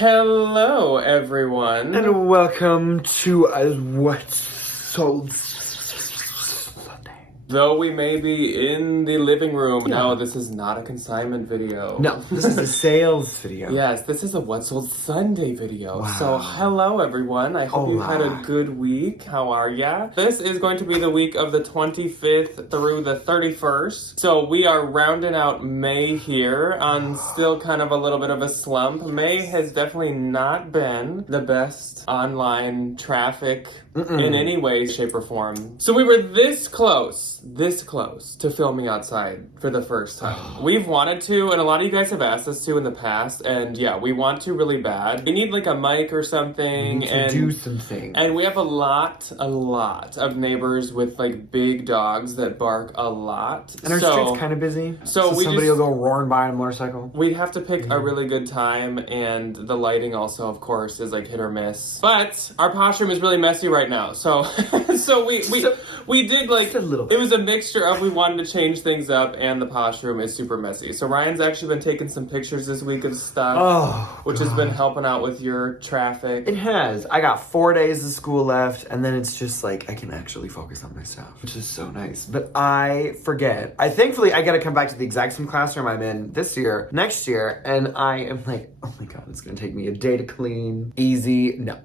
Hello, everyone. And welcome to What's Sold Sunday. Though we may be in the living room, no, this is not a consignment video. No, this is a sales video. Yes, this is a What's Sold Sunday video. Wow. So, hello, everyone. I hope you had a good week. How are ya? This is going to be the week of the 25th through the 31st. So, we are rounding out May here on still kind of a little bit of a slump. May has definitely not been the best online traffic in any way, shape, or form. So we were this close to filming outside for the first time. We've wanted to, and a lot of you guys have asked us to in the past, and yeah, we want to really bad. We need like a mic or something. And do something. And we have a lot of neighbors with like big dogs that bark a lot. And our street's kind of busy. So somebody will go roaring by on a motorcycle. We'd have to pick a really good time, and the lighting also, of course, is like hit or miss. But our posh room is really messy right now, so we did like a little bit. It was a mixture of we wanted to change things up, and the posh room is super messy. So Ryan's actually been taking some pictures this week of stuff, which has been helping out with your traffic. It has. I got 4 days of school left, and then it's just like I can actually focus on my stuff, which is so nice. But I forget. Thankfully I got to come back to the exact same classroom I'm in next year, and I am like, oh my god, it's gonna take me a day to clean. Easy. No.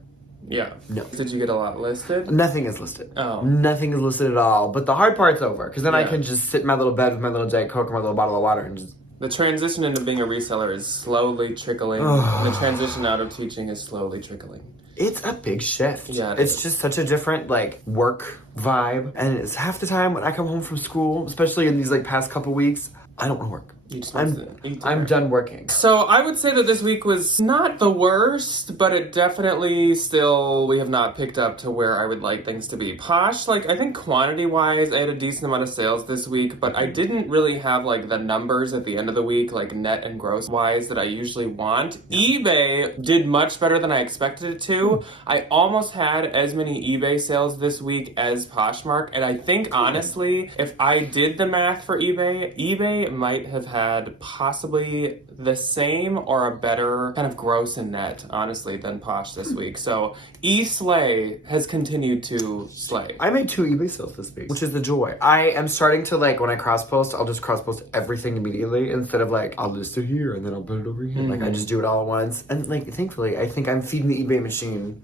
Yeah. No. Did you get a lot listed? Nothing is listed. Oh. Nothing is listed at all. But the hard part's over, because then I can just sit in my little bed with my little Diet Coke and my little bottle of water and just... The transition into being a reseller is slowly trickling. And the transition out of teaching is slowly trickling. It's a big shift. Yeah, it's just such a different, like, work vibe. And it's half the time when I come home from school, especially in these, like, past couple weeks, I don't want to work. I'm done working. So I would say that this week was not the worst, but it definitely still, we have not picked up to where I would like things to be. Posh, like I think quantity wise, I had a decent amount of sales this week, but I didn't really have like the numbers at the end of the week, like net and gross wise that I usually want. eBay did much better than I expected it to. I almost had as many eBay sales this week as Poshmark, and I think honestly, if I did the math for eBay might have had possibly the same or a better kind of gross and net, honestly, than Posh this week. So E-Slay has continued to slay. I made 2 eBay sales this week, which is the joy. I am starting to like, when I cross-post, I'll just cross-post everything immediately instead of like, I'll list it here and then I'll put it over here. Like I just do it all at once. And like, thankfully, I think I'm feeding the eBay machine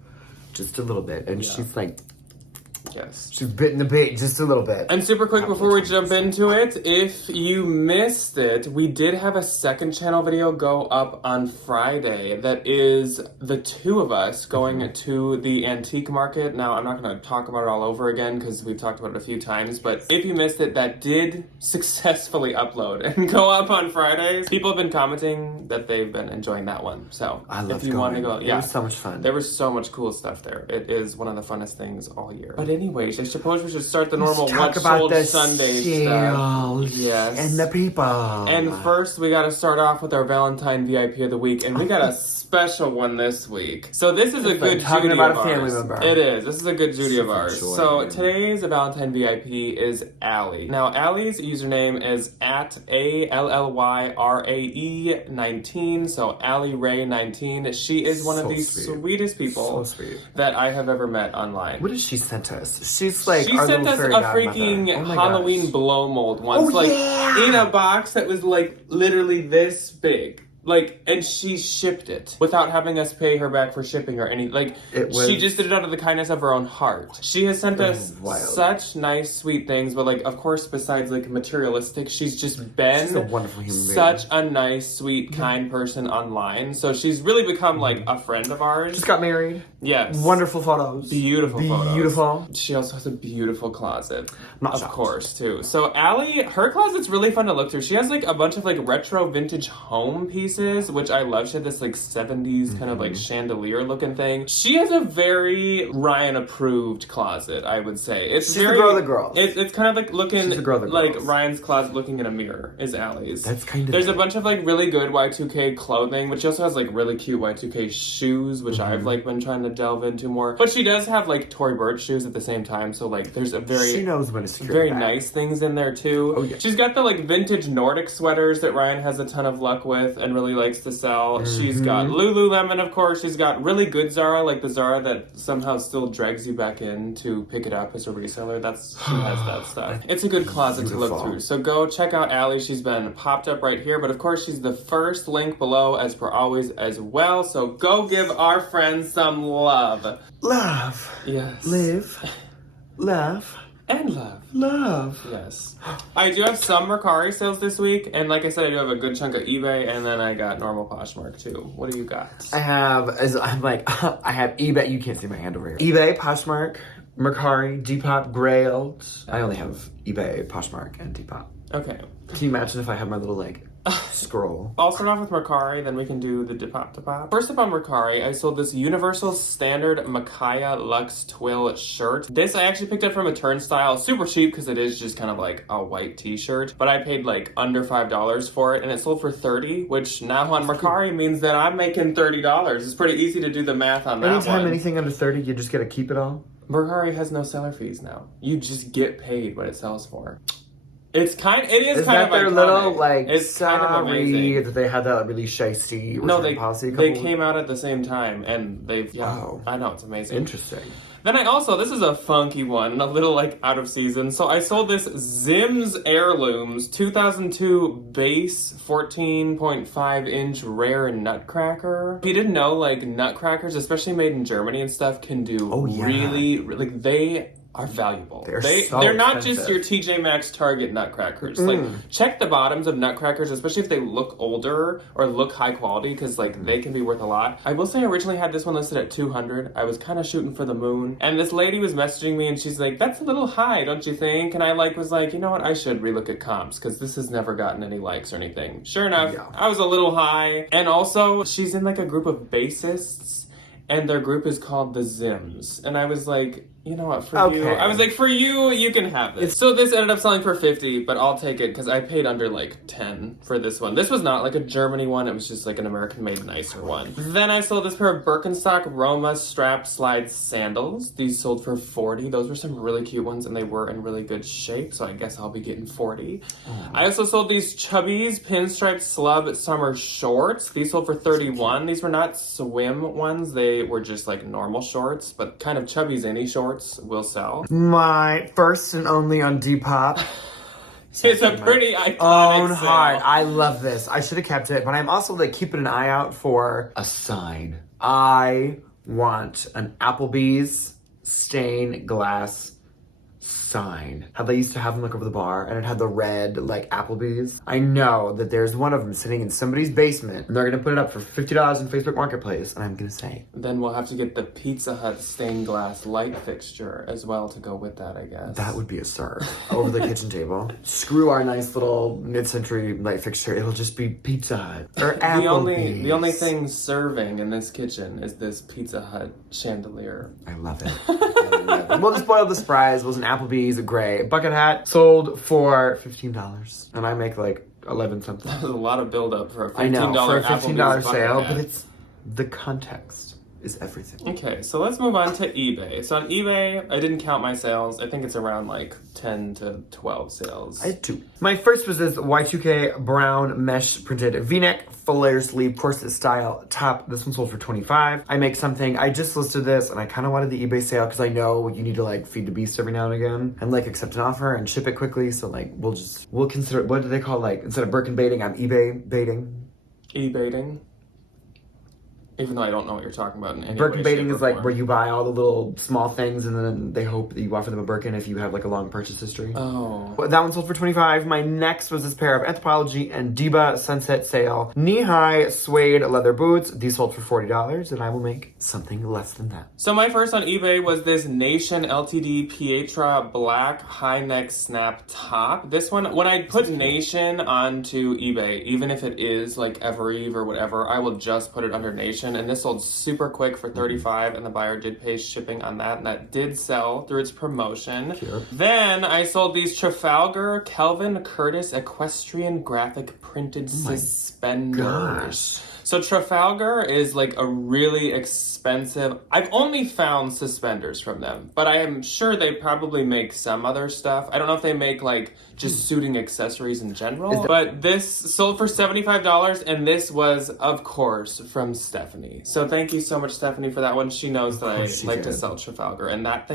just a little bit. And she's like, yes. She's bitten the bait just a little bit. And super quick before we jump into it, if you missed it, we did have a second channel video go up on Friday that is the two of us going to the antique market. Now, I'm not going to talk about it all over again because we've talked about it a few times, but if you missed it, that did successfully upload and go up on Fridays. People have been commenting that they've been enjoying that one. So if you want to go, it was so much fun. There was so much cool stuff there. It is one of the funnest things all year. But anyways, I suppose we should start the normal What's Sold Sunday stuff. Yes. And the people. And first, we got to start off with our Valentine VIP of the week, and we got a special one this week. So this is a good Judy of ours. Family member. It is. This is a good Judy of ours. So today's Valentine VIP is Allie. Now, Allie's username is at ALLYRAE19. So Allie Ray 19. She is one of the sweetest people that I have ever met online. What has she sent us? She's like, she sent us a freaking Halloween blow mold once, in a box that was like literally this big. Like, and she shipped it without having us pay her back for shipping or anything. Like, she just did it out of the kindness of her own heart. She has sent us such nice, sweet things, but like, of course, besides like materialistic, she's just been a wonderful human being. Such a nice, sweet, kind person online. So she's really become like a friend of ours. Just got married. Yes. Wonderful photos. Beautiful photos. Beautiful. She also has a beautiful closet. Of course, too. So Allie, her closet's really fun to look through. She has like a bunch of like retro vintage home pieces, which I love. She had this like 70s kind of like chandelier looking thing. She has a very Ryan approved closet, I would say. She's the girl of the girls. It's kind of like looking the girl of the like girls. Ryan's closet looking in a mirror is Allie's. That's kind of There's a bunch of like really good Y2K clothing, but she also has like really cute Y2K shoes, which I've like been trying to delve into more. But she does have like Tory Burch shoes at the same time, so like there's a she knows when to secure very that. nice things in there too. Oh yeah. She's got the like vintage Nordic sweaters that Ryan has a ton of luck with and really really likes to sell. She's got Lululemon, of course. She's got really good Zara, like the Zara that somehow still drags you back in to pick it up as a reseller. She has that stuff. It's a good closet to look through. So go check out Allie. She's been popped up right here. But of course, she's the first link below, as per always, as well. So go give our friends some love. Love. Yes. Live. Love. And love. Love. Yes. I do have some Merari sales this week, and like I said, I do have a good chunk of eBay, and then I got normal Poshmark too. What do you got? I have eBay. You can't see my hand over here. eBay, Poshmark, Merari, Depop, Grailed. I only have eBay, Poshmark, and Depop. Okay. Can you imagine if I had my little scroll? I'll start off with Merari, then we can do the Depop. First up on Merari, I sold this Universal Standard Micaiah Luxe Twill shirt. This I actually picked up from a turnstile, super cheap because it is just kind of like a white t-shirt, but I paid like under $5 for it, and it sold for $30, which now on Merari means that I'm making $30. It's pretty easy to do the math on that one. Anytime anything under 30, you just gotta keep it all? Merari has no seller fees now. You just get paid what it sells for. It is kind that of their iconic. little It's kind of amazing. that they had that really shisty No, policy? they came out at the same time, and I know, it's amazing. Interesting. Then this is a funky one, a little like out of season. So I sold this Zim's Heirlooms 2002 base 14.5 inch rare nutcracker. If you didn't know, like nutcrackers, especially made in Germany and stuff, can do really, like they are valuable. They're not just your TJ Maxx Target nutcrackers. Like, check the bottoms of nutcrackers, especially if they look older or look high quality, because like they can be worth a lot. I will say I originally had this one listed at $200. I was kind of shooting for the moon, and this lady was messaging me, and she's like, "That's a little high, don't you think?" And I was like, you know what? I should relook at comps because this has never gotten any likes or anything. Sure enough, I was a little high, and also she's in like a group of bassists, and their group is called the Zims, and I was like, you know what, for you, I was like, for you, you can have this. So this ended up selling for $50, but I'll take it because I paid under like $10 for this one. This was not like a Germany one, it was just like an American-made nicer one. Then I sold this pair of Birkenstock Roma strap slide sandals. These sold for $40. Those were some really cute ones, and they were in really good shape, so I guess I'll be getting $40. I also sold these Chubbies pinstripe slub summer shorts. These sold for $31. These were not swim ones, they were just like normal shorts, but kind of Chubbies any shorts will sell. My first and only on Depop. It's a pretty iconic own sale. heart. I love this. I should have kept it, but I'm also like keeping an eye out for a sign. I want an Applebee's stained glass sign. How they used to have them like over the bar, and it had the red like Applebee's. I know that there's one of them sitting in somebody's basement, and they're gonna put it up for $50 in Facebook Marketplace, and I'm gonna say. Then we'll have to get the Pizza Hut stained glass light fixture as well to go with that, I guess. That would be a serve over the kitchen table. Screw our nice little mid-century light fixture. It'll just be Pizza Hut or Applebee's. The only thing serving in this kitchen is this Pizza Hut chandelier. I love it. We'll just boil the surprise. It was an Applebee's gray bucket hat, sold for $15, and I make like 11 something. That was a lot of build up for a $15 I know, for a $15 Applebee's sale, hat. but it's the context is everything. Okay, so let's move on to eBay. So on eBay, I didn't count my sales. I think it's around like 10 to 12 sales. I had 2. My first was this Y2K brown mesh printed v-neck full layer sleeve corset style top. This one sold for $25. I make something. I just listed this, and I kind of wanted the eBay sale because I know you need to like feed the beast every now and again and like accept an offer and ship it quickly. So like we'll consider, what do they call, like, instead of Birkin baiting, I'm eBay baiting. E-baiting. Even though I don't know what you're talking about in any Birkin way, baiting shape, or is like form. where you buy all the little small things and then they hope that you offer them a Birkin if you have like a long purchase history. Oh. That one sold for $25. My next was this pair of Anthropologie and Diba Sunset Sale knee-high suede leather boots. These sold for $40, and I will make something less than that. So my first on eBay was this Nation LTD Pietra black high neck snap top. This one, when I put Nation onto eBay, even if it is like Evereve or whatever, I will just put it under Nation. And this sold super quick for $35, and the buyer did pay shipping on that, and that did sell through its promotion. Cute. Then I sold these Trafalgar Kelvin Curtis equestrian graphic printed suspenders. Gosh. So Trafalgar is like a really expensive. I've only found suspenders from them, but I am sure they probably make some other stuff. I don't know if they make like just suiting accessories in general. But this sold for $75, and this was, of course, from Stephanie. So thank you so much, Stephanie, for that one. She knows that I like to sell Trafalgar. And that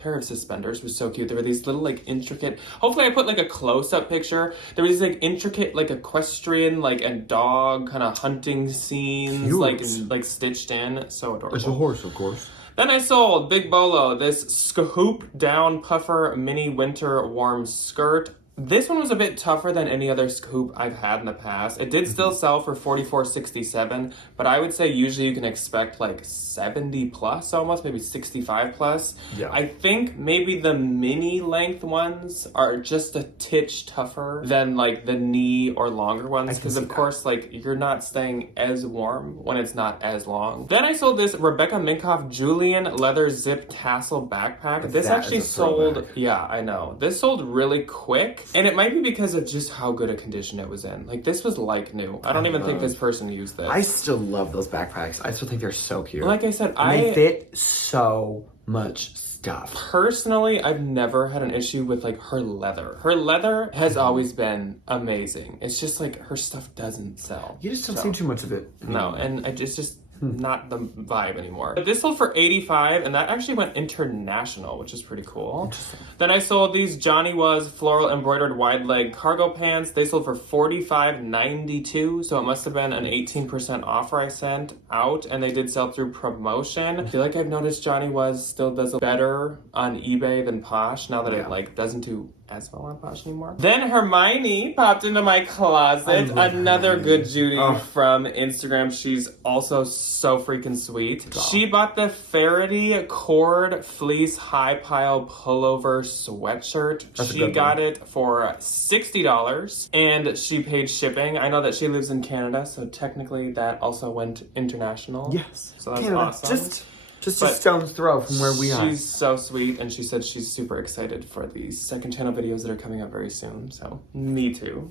pair of suspenders was so cute. There were these little like intricate, hopefully I put like a close-up picture. There was these like intricate like equestrian like and dog kind of hunting scenes like stitched in. So adorable. It's a horse, of course. Then I sold Big Bolo, this scoop down puffer mini winter warm skirt. This one was a bit tougher than any other scoop I've had in the past. It did still sell for $44.67, but I would say usually you can expect like 70 plus almost, maybe 65 plus. Yeah. I think maybe the mini length ones are just a titch tougher than like the knee or longer ones, because of course like you're not staying as warm when it's not as long. Then I sold this Rebecca Minkoff Julian leather zip tassel backpack. This actually sold, yeah, I know. This sold really quick. And it might be because of just how good a condition it was in. Like, this was like new. I don't even think this person used this. I still love those backpacks. I still think they're so cute. Like I said, they fit so much stuff. Personally, I've never had an issue with like her leather. Her leather has always been amazing. It's just like her stuff doesn't sell. You just don't see too much of it anymore. No, and it's just not the vibe anymore. But this sold for $85, and that actually went international, which is pretty cool. Then I sold these Johnny Was floral embroidered wide leg cargo pants. They sold for $45.92, so it must have been an 18% offer I sent out, and they did sell through promotion. I feel like I've noticed Johnny Was still does better on eBay than Posh now that it like doesn't do as well on Posh anymore. Then Hermione popped into my closet. Another good Judy from Instagram. She's also so freaking sweet. She bought the Faraday cord fleece high pile pullover sweatshirt. She got it for $60 and she paid shipping. I know that she lives in Canada, so technically that also went international. Yes. So that's awesome. Just a stone's throw from where we are. She's so sweet, and she said she's super excited for the second channel videos that are coming up very soon, so me too.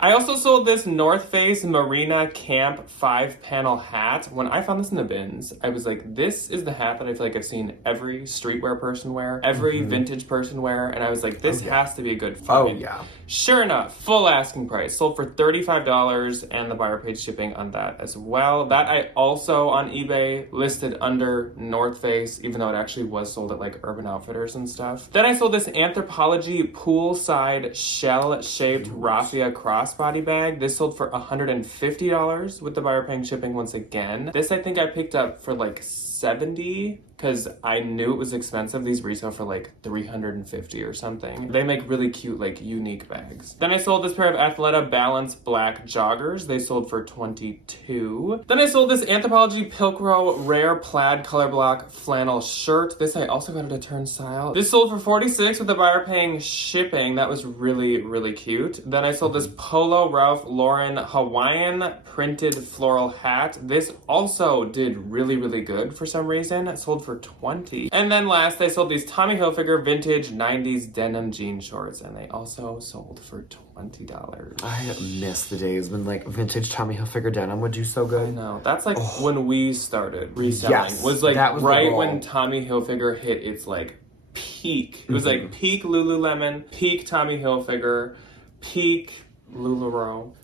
I also sold this North Face Marina Camp 5-panel hat. When I found this in the bins, I was like, this is the hat that I feel like I've seen every streetwear person wear, every vintage person wear, and I was like, this has to be a good find. Oh, yeah. Sure enough, full asking price. Sold for $35, and the buyer paid shipping on that as well. That I also on eBay listed under North Face, even though it actually was sold at like Urban Outfitters and stuff. Then I sold this Anthropologie poolside shell-shaped raffia crossbody bag. This sold for $150 with the buyer paying shipping once again. This I think I picked up for like $70 because I knew it was expensive. These resell for like $350 or something. They make really cute, like unique bags. Then I sold this pair of Athleta Balance black joggers. They sold for $22. Then I sold this Anthropologie Pilcrow Rare Plaid Color Block Flannel Shirt. This I also got at a turnstile. This sold for $46 with the buyer paying shipping. That was really, really cute. Then I sold this Polo Ralph Lauren Hawaiian printed floral hat. This also did really, really good for some reason. It sold for $20. And then last, I sold these Tommy Hilfiger vintage 90s denim jean shorts, and they also sold for $20. I miss the days when like vintage Tommy Hilfiger denim would do so good. I know. That's like when we started reselling. Yes, was like that was right when Tommy Hilfiger hit its like peak. It was like peak Lululemon, peak Tommy Hilfiger, peak LuLaRoe.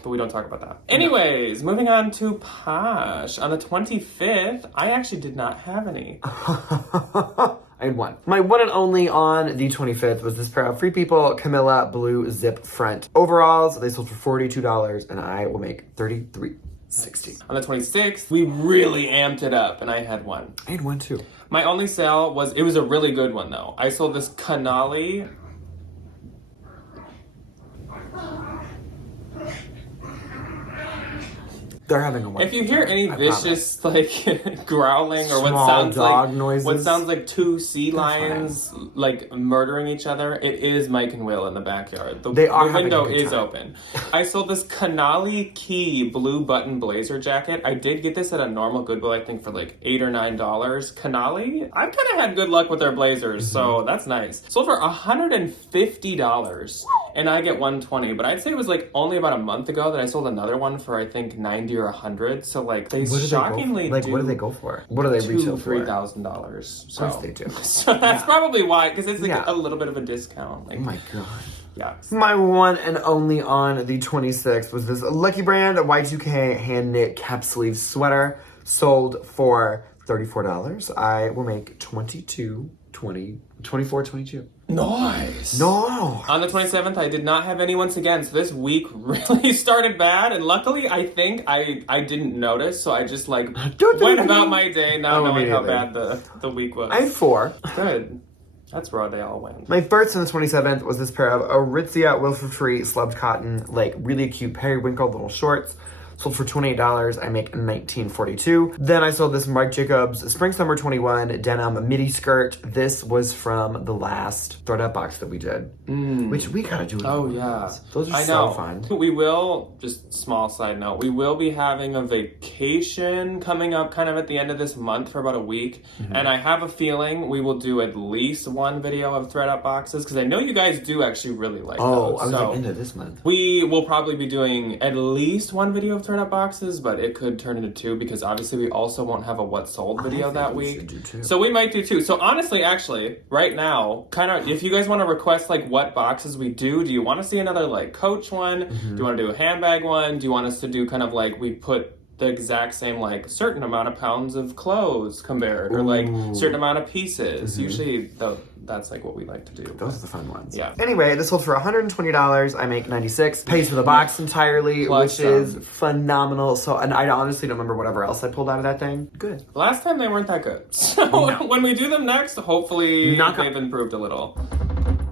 But we don't talk about that. Anyways, moving on to Posh. On the 25th, I actually did not have any. I had one. My one and only on the 25th was this pair of Free People Camilla blue zip front overalls. They sold for $42, and I will make $33.60. On the 26th, we really amped it up, and I had one. I had one too. My only sale was, it was a really good one though. I sold this Canali. They're having a If you hear any vicious like growling or what sounds like two sea lions like murdering each other, it is Mike and Will in the backyard. The window is open. I sold this Canali Key blue button blazer jacket. I did get this at a normal Goodwill, I think for like $8 or $9. Canali, I've kind of had good luck with their blazers, so that's nice. Sold for $150. and I get 120. But I'd say it was like only about a month ago that I sold another one for I think 90 or 100. So like they shockingly what do they go for? What do they retail for? $3,000. So. Of course they do. So that's probably why, because it's like a little bit of a discount. Like, oh my god. Yeah. My one and only on the 26th was this Lucky Brand Y2K hand knit cap sleeve sweater, sold for $34. I will make $24.22. Nice. No. On the 27th, I did not have any once again, so this week really started bad, and luckily, I think I didn't notice, so I just like went about my day not knowing how bad the week was. I had 4. Good. That's raw, they all went. My first on the 27th was this pair of Aritzia Wilford Free slubbed cotton, like really cute periwinkle little shorts. Sold for $28. I make $19.42. Then I sold this Marc Jacobs Spring Summer 21 denim midi skirt. This was from the last thread up box that we did, which we gotta do. Oh yeah, those are so fun. We will, just small side note, we will be having a vacation coming up kind of at the end of this month for about a week, and I have a feeling we will do at least one video of thread up boxes because I know you guys do actually really like those. I was like into this month. We will probably be doing at least one video of thread up boxes, but it could turn into 2 because obviously we also won't have a what sold video that week. So we might do 2. So honestly, actually, right now, kind of, if you guys want to request like what boxes we do you want to see another like Coach one? Do you want to do a handbag one? Do you want us to do kind of like we put the exact same like certain amount of pounds of clothes compared or like certain amount of pieces? Usually that's like what we like to do. Those are the fun ones. Yeah. Anyway, this sold for $120. I make $96. Pays for the box entirely, which is phenomenal. So, and I honestly don't remember whatever else I pulled out of that thing. Good. Last time they weren't that good. So when we do them next, hopefully they've improved a little.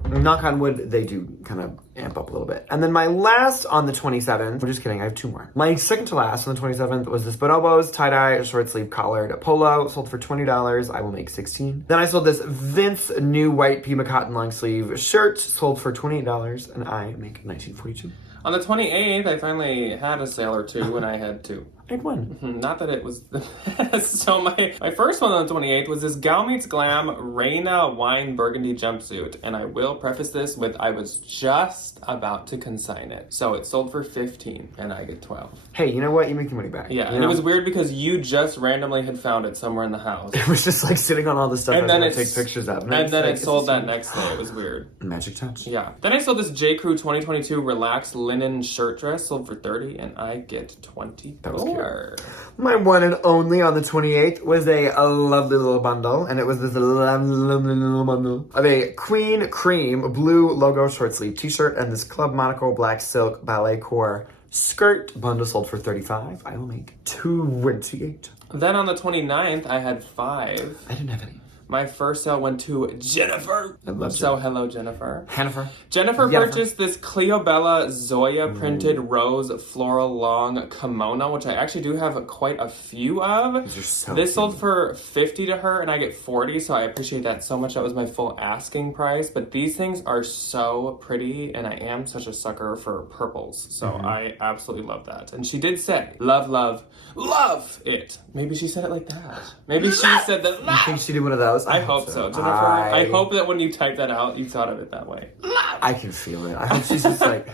Knock on wood, they do kind of amp up a little bit. And then my last on the 27th, I'm just kidding, I have 2 more. My second to last on the 27th was this Bonobos tie-dye short sleeve collared polo, sold for $20. I will make $16. Then I sold this Vince new white Pima cotton long sleeve shirt, sold for $28, and I make $19.42. On the 28th, I finally had a sale or 2 and I had 2. I had 1. Not that it was the best. So my first one on the 28th was this Gal Meets Glam Reina Wine Burgundy jumpsuit. And I will preface this with I was just about to consign it. So it sold for $15 and I get $12. Hey, you know what? You make your money back. Yeah, and it was weird because you just randomly had found it somewhere in the house. It was just like sitting on all the stuff and I was going to take pictures of. And then it sold that next day. It was weird. Magic touch. Yeah. Then I sold this J. Crew 2022 relaxed linen shirt dress, sold for $30 and I get $24. That was cute. My one and only on the 28th was a lovely little bundle, and it was this lovely little bundle of a Queen Cream blue logo short sleeve t-shirt and this Club Monaco black silk ballet core skirt. Bundle sold for $35. I will make $28. Then on the 29th, I had 5. I didn't have any. My first sale went to Jennifer. I love So hello, Jennifer. Jennifer Purchased this Cleobella Zoya printed rose floral long kimono, which I actually do have quite a few of. These are so This cute. sold for $50 to her and I get $40, so I appreciate that so much. That was my full asking price. But these things are so pretty and I am such a sucker for purples. So I absolutely love that. And she did say, love, love, love it. Maybe she said it like that. Maybe she said that. You think she did one of those? I hope so, Jennifer. I hope that when you type that out, you thought of it that way. I can feel it. I hope she's just like...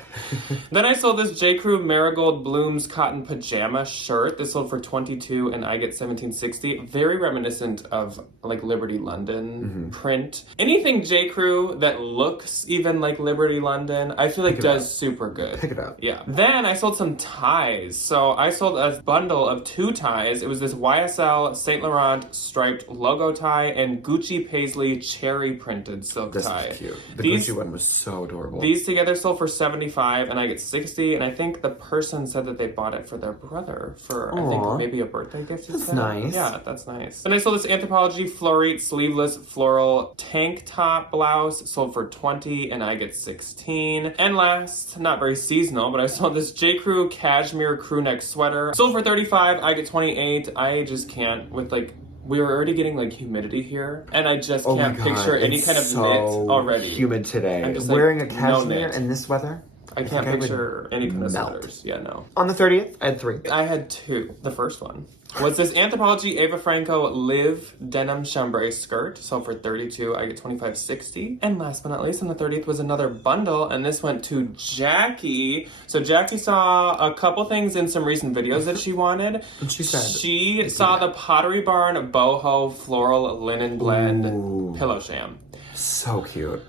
Then I sold this J. Crew Marigold Blooms cotton pajama shirt. This sold for $22 and I get $17.60. Very reminiscent of like Liberty London print. Anything J. Crew that looks even like Liberty London, I feel like does super good. Pick it up. Yeah. Then I sold some ties. So I sold a bundle of 2 ties. It was this YSL Saint Laurent striped logo tie and Gucci Paisley cherry printed silk tie. This is cute. The Gucci one was so adorable. These together sold for $75 and I get $60, and I think the person said that they bought it for their brother for I think maybe a birthday gift. That's nice. Yeah, that's nice. And I sold this Anthropologie Florite sleeveless floral tank top blouse, sold for $20 and I get $16. And last, not very seasonal, but I sold this J. Crew cashmere crew neck sweater, sold for $35, I get $28. I just can't with like we were already getting like humidity here, and I just can't picture any kind of knit already. Humid today. I'm just wearing like, a cashmere no knit. in this weather. I can't think I picture any kind of melt. sweaters. Yeah, no. On the 30th, I had 3. I had 2. The first one was this Anthropologie Ava Franco Live denim chambray skirt. Sold for $32. I get $25.60. And last but not least, on the 30th was another bundle, and this went to Jackie. So Jackie saw a couple things in some recent videos that she wanted. And she said, she saw the Pottery Barn boho floral linen blend Ooh. pillow sham. So cute.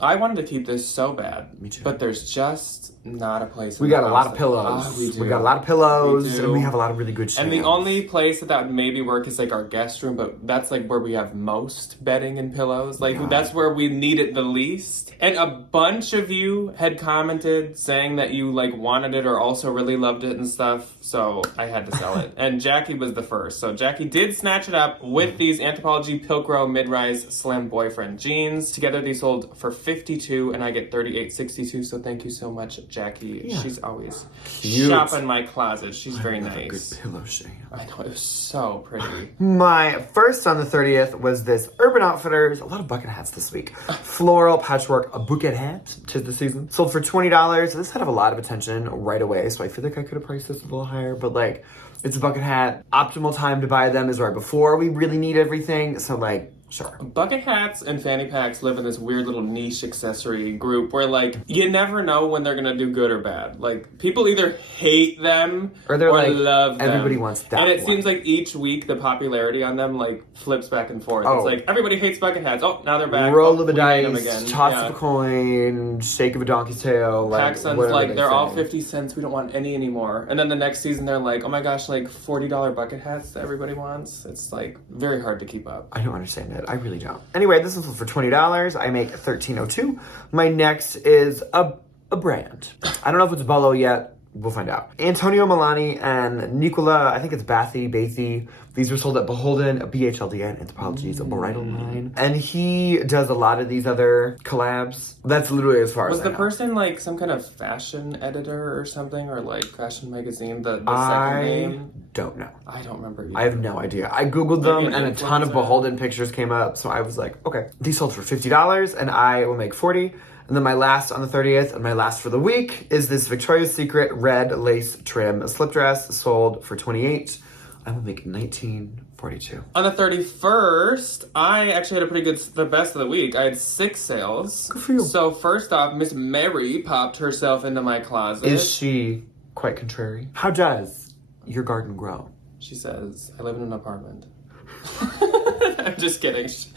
I wanted to keep this so bad. Me too. But there's just not a place. We in got the a lot house of pillows. that- we do. We got a lot of pillows, We do. and we have a lot of really good shams. And the only place that would maybe work is like our guest room, but that's like where we have most bedding and pillows. Like Yeah. that's where we need it the least. And a bunch of you had commented saying that you like wanted it or also really loved it and stuff. So I had to sell it. And Jackie was the first. So Jackie did snatch it up with these Anthropologie Pilcro mid-rise slim boyfriend jeans. Together these sold for $52 and I get $38.62. So thank you so much, Jackie. Yeah. She's always Cute. shopping my closet. She's very Love a nice. good pillow sham. I know, it was so pretty. My first on the 30th was this Urban Outfitters, a lot of bucket hats this week. Floral patchwork, a bucket hat, tis the season. Sold for $20. This had a lot of attention right away, so I feel like I could have priced this a little higher, but like, it's a bucket hat. Optimal time to buy them is right before we really need everything, so like, sure. Bucket hats and fanny packs live in this weird little niche accessory group where like you never know when they're gonna do good or bad. Like people either hate them Or they're like, love them. everybody wants that And it one. seems like each week the popularity on them like flips back and forth. Oh. It's like everybody hates bucket hats. Oh, now they're back. Roll Oh, of a we hate them dice, again. toss Yeah. of a coin, shake of a donkey's tail, like Paxson's whatever like they they're all say. 50 cents. We don't want any anymore. And then the next season they're like, oh my gosh, like $40 bucket hats that everybody wants. It's like very hard to keep up. I don't understand it. I really don't. Anyway, this is for $20. I make $13.02. My next is a brand. I don't know if it's Bolo yet. We'll find out. Antonio Milani and Nicola, I think it's Bathy. These were sold at Beholden, BHLDN, Anthropologie's a bridal line. And he does a lot of these other collabs. That's literally as far Was as I the know. person like some kind of fashion editor or something, or like fashion magazine? The second I name? don't know. I don't remember either. I have no idea. I googled them Maybe an and a ton of influencer. Beholden pictures came up, so I was like, okay. These sold for $50 and I will make $40. And then my last on the 30th and my last for the week is this Victoria's Secret red lace trim slip dress sold for $28. I will make $19.42. On the 31st, I actually had a pretty good, the best of the week. I had 6 sales. Good for you. So first off, Miss Mary popped herself into my closet. Is she quite contrary? How does your garden grow? She says, I live in an apartment. I'm just kidding. She's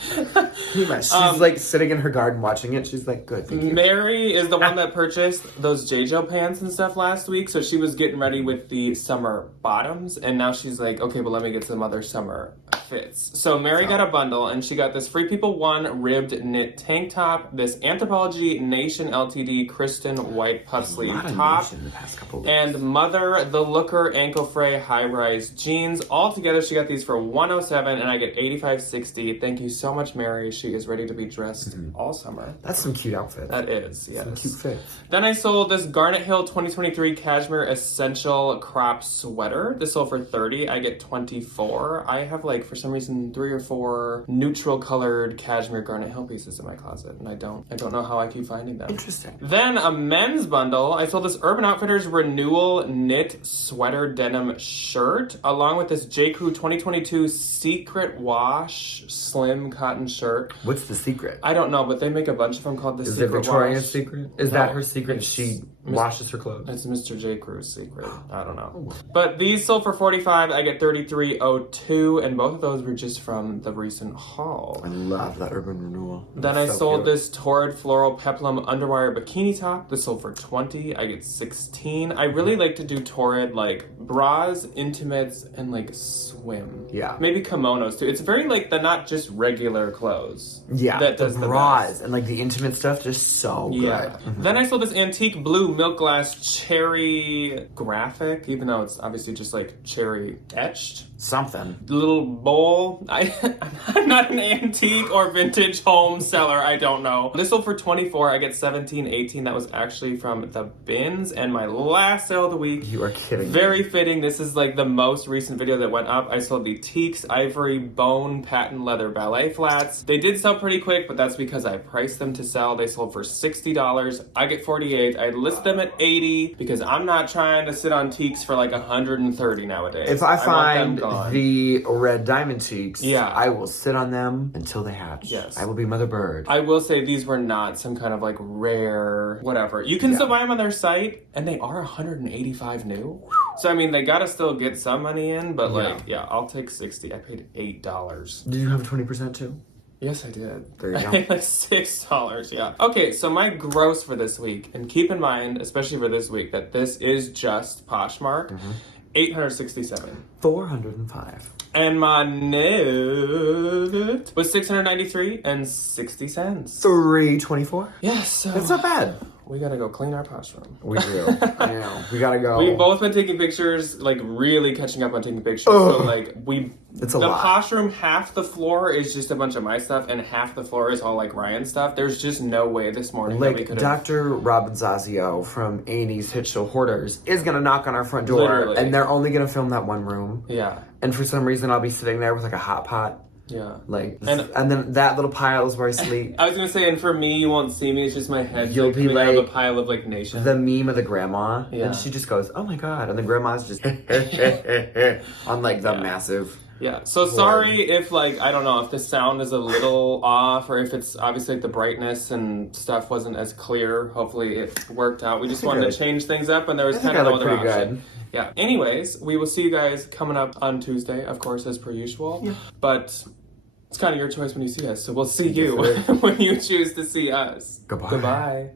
like sitting in her garden watching it. She's like, good, thank you. Mary is the one that purchased those JJo pants and stuff last week, so she was getting ready with the summer bottoms, and now she's like, okay, well, let me get some other summer fits. So Mary got a bundle, and she got this Free People 1 ribbed knit tank top, this Anthropologie Nation Ltd Kristen white puff sleeve A lot of top, nation in the past couple weeks. and Mother the Looker ankle fray high-rise jeans. All together, she got these for $107, and I get $85.60. Thank you so much, Mary. She is ready to be dressed all summer. That's some cute outfits. That is, yes. Some cute fits. Then I sold this Garnet Hill 2023 Cashmere Essential Crop Sweater. This sold for $30. I get $24. I have like, for some reason, 3 or 4 neutral colored cashmere Garnet Hill pieces in my closet, and I don't know how I keep finding them. Interesting. Then a men's bundle. I sold this Urban Outfitters Renewal Knit Sweater Denim Shirt, along with this J. Crew 2022 Secret Wash Slim Cotton Shirt. What's the secret? I don't know, but they make a bunch of them called the Is Secret it Victoria's Wash. secret? Is No, that her secret? it's She Miss- washes her clothes. It's Mr. J. Crew's secret. I don't know. But these sold for $45. I get $33.02, and both of those were just from the recent haul. I love that urban renewal. Then I That's so sold cute. this Torrid Floral Peplum Underwire Bikini Top. This sold for $20. I get $16. I really like to do Torrid, like, bras, intimates, and, like, swim. Yeah. Maybe kimonos, too. It's very, like, the not just regular clothes. Yeah, That the does the bras best. and like the intimate stuff, just so good. Yeah. Then I sold this antique blue milk glass cherry graphic, even though it's obviously just like cherry etched. something. Little bowl. I'm not an antique or vintage home seller. I don't know. This sold for $24. I get $17.18. That was actually from the bins. And my last sale of the week. You are kidding. Very fitting. This is like the most recent video that went up. I sold the Teaks Ivory Bone Patent Leather Ballet Flats. They did sell pretty quick, but that's because I priced them to sell. They sold for $60. I get $48. I list them at $80 because I'm not trying to sit on Teaks for like $130 nowadays. If I want find them gone. the red diamond Teaks, Yeah. I will sit on them until they hatch. Yes. I will be Mother Bird. I will say these were not some kind of like rare whatever. You can still buy them on their site, and they are $185 new. So I mean, they gotta still get some money in, but like, yeah, I'll take $60. I paid $8. Did you have 20% too? Yes, I did. There you I go. paid like $6, yeah. Okay, so my gross for this week, and keep in mind, especially for this week, that this is just Poshmark, $867. 405. And my net was $693.60. 324. Yes, so That's not bad. we gotta go clean our posh room. We do. I know. We gotta go. We've both been taking pictures, like really catching up on taking pictures. Ugh. So like It's a the lot. posh room, half the floor is just a bunch of my stuff, and half the floor is all like Ryan's stuff. There's just no way this morning that we Like could have. Dr. Robin Zazio from A&E's Hit Show Hoarders is gonna knock on our front door, Literally. and they're only gonna film that one room. Yeah, And for some reason, I'll be sitting there with like a hot pot, yeah. like, And- and then that little pile is where I sleep. I was gonna say, and for me, you won't see me. It's just my head. You'll like, be coming out of like a pile of like nation. The meme of the grandma, Yeah. and she just goes, "Oh my god!" and the grandma's just on like the massive. Yeah, so sorry if like, I don't know, if the sound is a little off or if it's obviously like the brightness and stuff wasn't as clear. Hopefully it worked out. We just wanted to change things up and there was I think kind of I no look other pretty option. good. Yeah. Anyways, we will see you guys coming up on Tuesday, of course, as per usual. Yeah. But it's kind of your choice when you see us. So we'll see you Yes, it when you choose to see us. Goodbye. Goodbye.